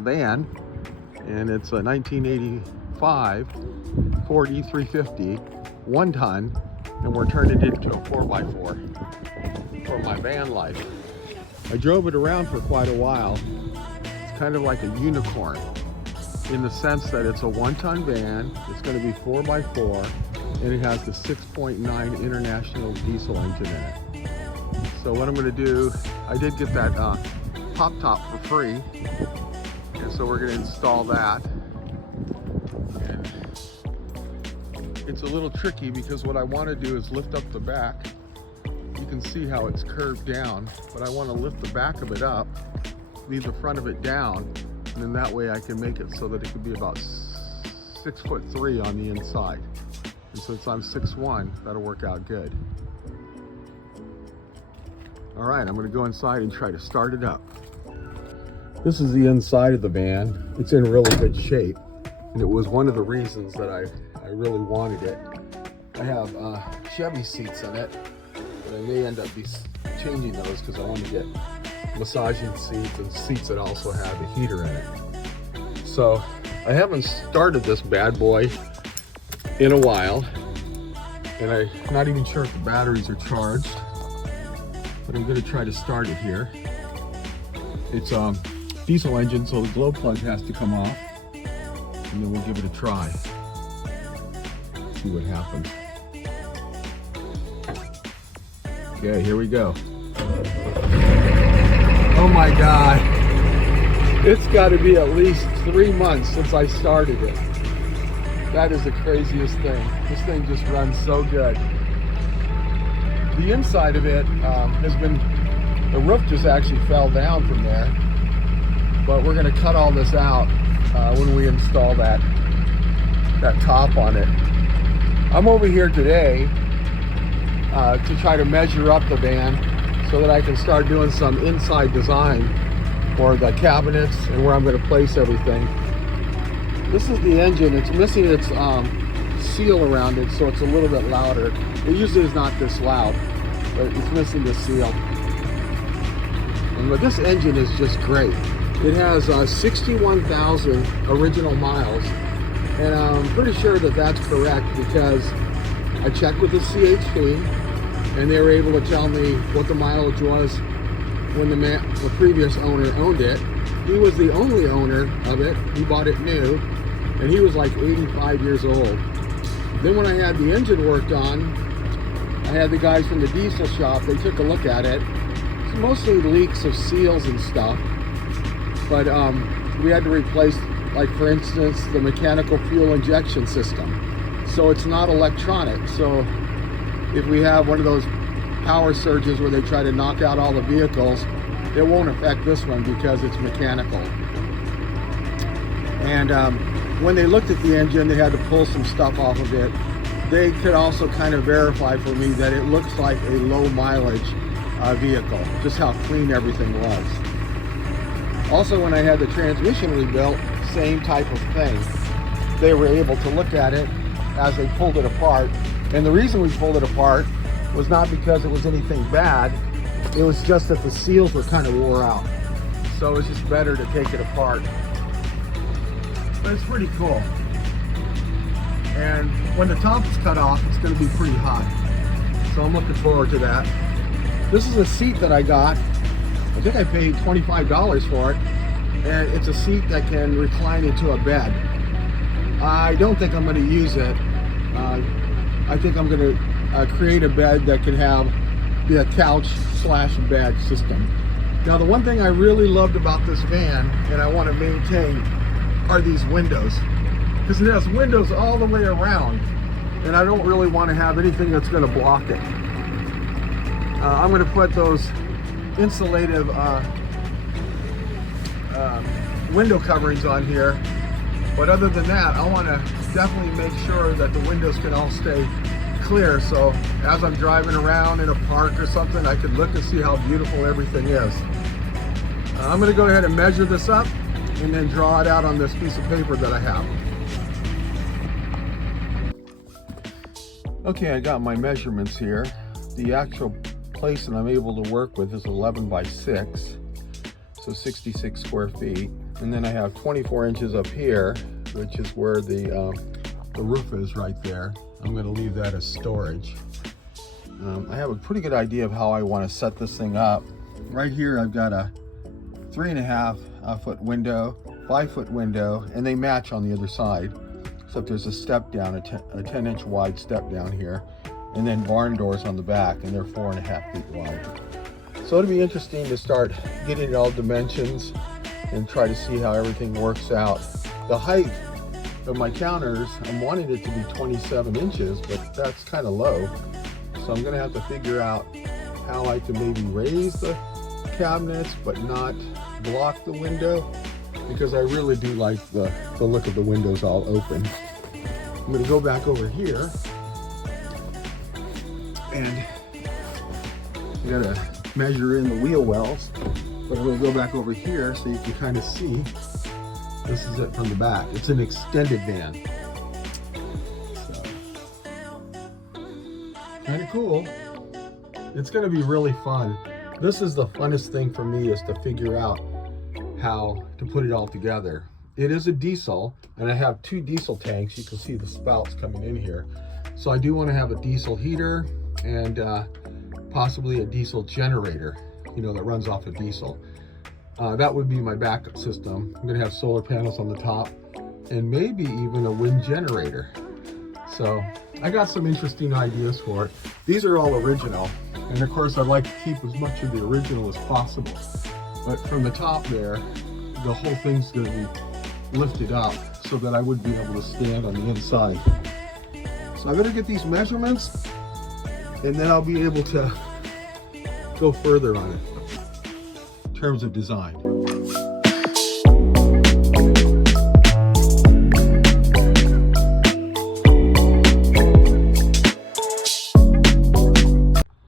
van, and it's a 1985 Ford E350, 1 ton, and we're turning it into a 4x4 for my van life. I drove it around for quite a while. It's kind of like a unicorn in the sense that it's a 1-ton van. It's going to be 4x4, and it has the 6.9 international diesel engine in it. So what I'm going to do, I did get that pop top for free, and so we're going to install that. And it's a little tricky because what I want to do is lift up the back. You can see how it's curved down, but I want to lift the back of it up, leave the front of it down, and then that way I can make it so that it could be about 6'3" on the inside. And since I'm 6'1", that'll work out good. All right, I'm gonna go inside and try to start it up. This is the inside of the van. It's in really good shape, and it was one of the reasons that I really wanted it. I have Chevy seats in it, but I may end up changing those because I want to get massaging seats and seats that also have a heater in it. So I haven't started this bad boy in a while, and I'm not even sure if the batteries are charged, but I'm going to try to start it here. It's a diesel engine, so the glow plug has to come off, and then we'll give it a try. See what happens. Okay, here we go. Oh my God. It's got to be at least 3 months since I started it. That is the craziest thing. This thing just runs so good. The inside of it has been, the roof just actually fell down from there, but we're going to cut all this out when we install that top on it. I'm over here today to try to measure up the van so that I can start doing some inside design for the cabinets and where I'm going to place everything. This is the engine. It's missing its seal around it, so it's a little bit louder. It usually is not this loud, but it's missing the seal. But this engine is just great. It has 61,000 original miles, and I'm pretty sure that that's correct because I checked with the CHP, and they were able to tell me what the mileage was when the previous owner owned it. He was the only owner of it. He bought it new, and he was like 85 years old. Then when I had the engine worked on, I had the guys from the diesel shop, they took a look at it. It's mostly leaks of seals and stuff, but we had to replace, like for instance, the mechanical fuel injection system. So it's not electronic. So if we have one of those power surges where they try to knock out all the vehicles, it won't affect this one because it's mechanical. And when they looked at the engine, they had to pull some stuff off of it. They could also kind of verify for me that it looks like a low mileage vehicle, just how clean everything was. Also, when I had the transmission rebuilt, same type of thing. They were able to look at it as they pulled it apart. And the reason we pulled it apart was not because it was anything bad. It was just that the seals were kind of wore out. So it was just better to take it apart. But it's pretty cool. And when the top is cut off, it's going to be pretty hot. So I'm looking forward to that. This is a seat that I got. I think I paid $25 for it. And it's a seat that can recline into a bed. I don't think I'm going to use it. I think I'm going to create a bed that can have the couch/bed system. Now, the one thing I really loved about this van, and I want to maintain, are these windows. Because it has windows all the way around, and I don't really want to have anything that's going to block it. I'm going to put those insulative window coverings on here, but other than that, I want to definitely make sure that the windows can all stay clear, so as I'm driving around in a park or something, I can look and see how beautiful everything is. I'm going to go ahead and measure this up and then draw it out on this piece of paper that I have. Okay, I got my measurements here. The actual place that I'm able to work with is 11 by 6, so 66 square feet. And then I have 24 inches up here, which is where the roof is right there. I'm going to leave that as storage. I have a pretty good idea of how I want to set this thing up. Right here I've got a 3.5 foot window, 5-foot window, and they match on the other side. Except there's a step down, a 10-inch wide step down here, and then barn doors on the back, and they're 4.5 feet wide. So it'll be interesting to start getting all dimensions and try to see how everything works out. The height of my counters, I'm wanting it to be 27 inches, but that's kind of low. So I'm gonna have to figure out how I can maybe raise the cabinets, but not block the window, because I really do like the look of the windows all open. I'm gonna go back over here, and I gotta measure in the wheel wells, but I'm gonna go back over here so you can kind of see. This is it from the back. It's an extended van. So, kind of cool. It's gonna be really fun. This is the funnest thing for me, is to figure out how to put it all together. It is a diesel, and I have 2 diesel tanks. You can see the spouts coming in here. So I do want to have a diesel heater and possibly a diesel generator, you know, that runs off of diesel. That would be my backup system. I'm gonna have solar panels on the top and maybe even a wind generator. So I got some interesting ideas for it. These are all original, and of course I'd like to keep as much of the original as possible. But from the top there, the whole thing's gonna be lifted up so that I would be able to stand on the inside. So I'm gonna get these measurements, and then I'll be able to go further on it in terms of design.